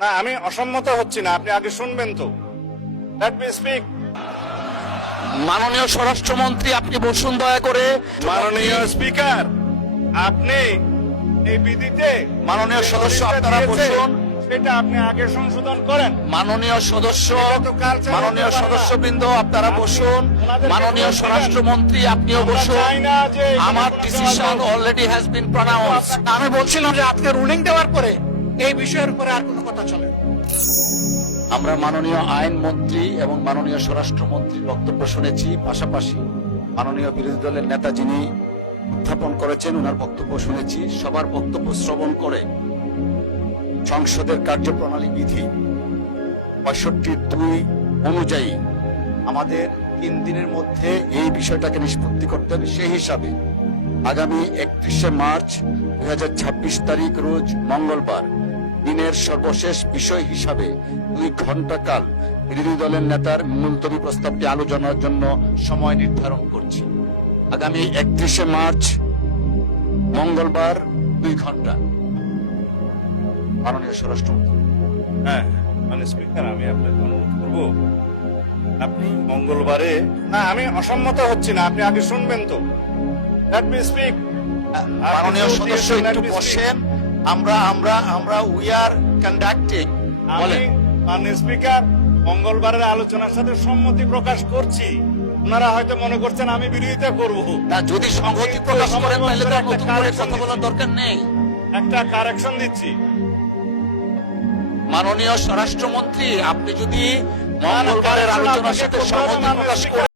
না, আমি অসম্মত হচ্ছি না, আপনি আগে শুনবেন তো। Let me speak. মাননীয় স্বরাষ্ট্রমন্ত্রী, আপনি বসুন দয়া করে। মাননীয় স্পিকার, আপনি এই বিধিতে মাননীয় যে সদস্য, দলিলটা আপনারা দিয়েছে, বসুন। সেটা আপনি আগে সংশোধন করেন। মাননীয় সদস্য, এটা তো কাল চালাতে মাননীয় পারে না। সদস্যবৃন্দ, আপনারা বসুন। ওনাদেরকে মাননীয় বলছিলেন, স্বরাষ্ট্রমন্ত্রী, আপনিও আমরা বসুন। চাই না যে এখানে আমার কোনো ডিসিশন জবাব। Already has been pronounce. আমি বলছিলাম যে আজকে রুলিং দেওয়ার পরে এই বিষয়ের উপরে আর কোনো কথা চলে না। আমরা মাননীয় আইন মন্ত্রী এবং মাননীয় স্বরাষ্ট্রমন্ত্রীর বক্তব্য শুনেছি, পাশাপাশি মাননীয় বিরোধী দলের নেতা যিনি উত্থাপন করেছেন ওনার বক্তব্য শুনেছি। সবার বক্তব্য শ্রবণ করে সংসদের কার্যপ্রণালী বিধি 65(2) অনুযায়ী আমাদের 3 দিনের মধ্যে এই বিষয়টাকে নিষ্পত্তি করতে হবে। সেই হিসাবে আগামী 31শে মার্চ 2026 তারিখ রোজ মঙ্গলবার দিনের সর্বশেষ বিষয় হিসাবে 2 ঘন্টা কাল বিরোধী দলের নেতার মুলতবি প্রস্তাবটি আলোচনার জন্য সময় নির্ধারণ করছি। আগামী 31শে মার্চ মঙ্গলবার 2 ঘন্টা। মাননীয় স্বরাষ্ট্রমন্ত্রী। হ্যাঁ, মানে স্পিকার, আমি আপনাকে অনুরোধ করব, আপনি মঙ্গলবারে। না, আমি অসম্মত হচ্ছি না, আপনি আগে শুনবেন তো। Let me speak. মাননীয় সদস্য একটু বসেন। আমরা উই আর কন্ডাক্টিং। আমি বলেন। মাননীয় স্পিকার, মঙ্গলবারের আলোচনার সাথে সম্মতি প্রকাশ করছি। ওনারা হয়তো মনে করছেন আমি বিরোধিতা করব। না, যদি সংহতি প্রকাশ করেন তাহলে তো আর নতুন করে কথা বলার দরকার নেই। একটা কারেকশন দিচ্ছি। মাননীয় স্বরাষ্ট্রমন্ত্রী, আপনি যদি না, মঙ্গলবারের correction আলোচনার আপনাকে সাথে করতে হবে, সম্মতি মাননীয় প্রকাশ স্পিকার। করেন